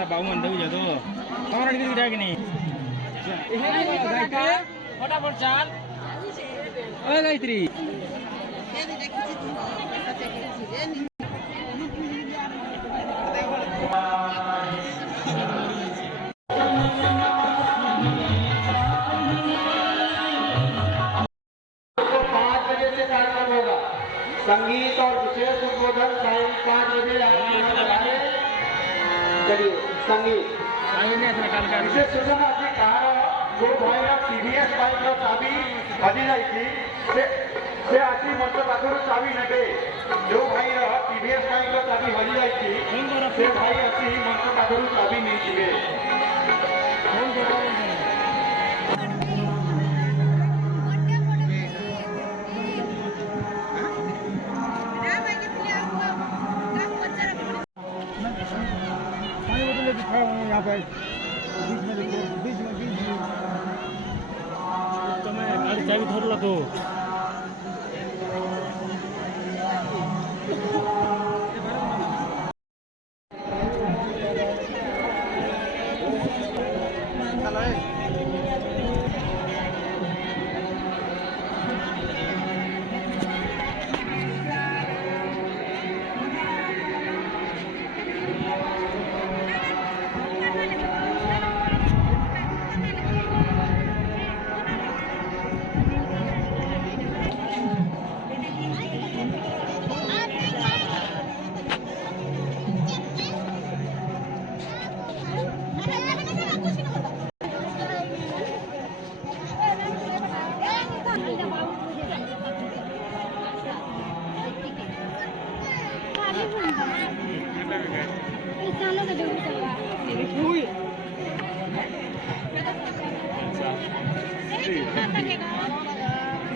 ना भाऊ म्हणतो उद्या तो कमरा किती टाक नाही फटाफट चाल गायत्री संगीत और विशेष उद्बोधन सायं 5 बजे चलिए संगीत विशेष सूचना अशी कार जो भाईला TVS बाईकला चावी हली जायची ते अशी मंच पाठवून चावी नव्हे जो भाईला TVS बाईकला चावी हली जायची ते भाई अशी मंच पाठवून चावी नेशिवे यहाँ पे बीच में गाडी चावी धरला तो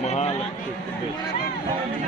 महालक्ष्मी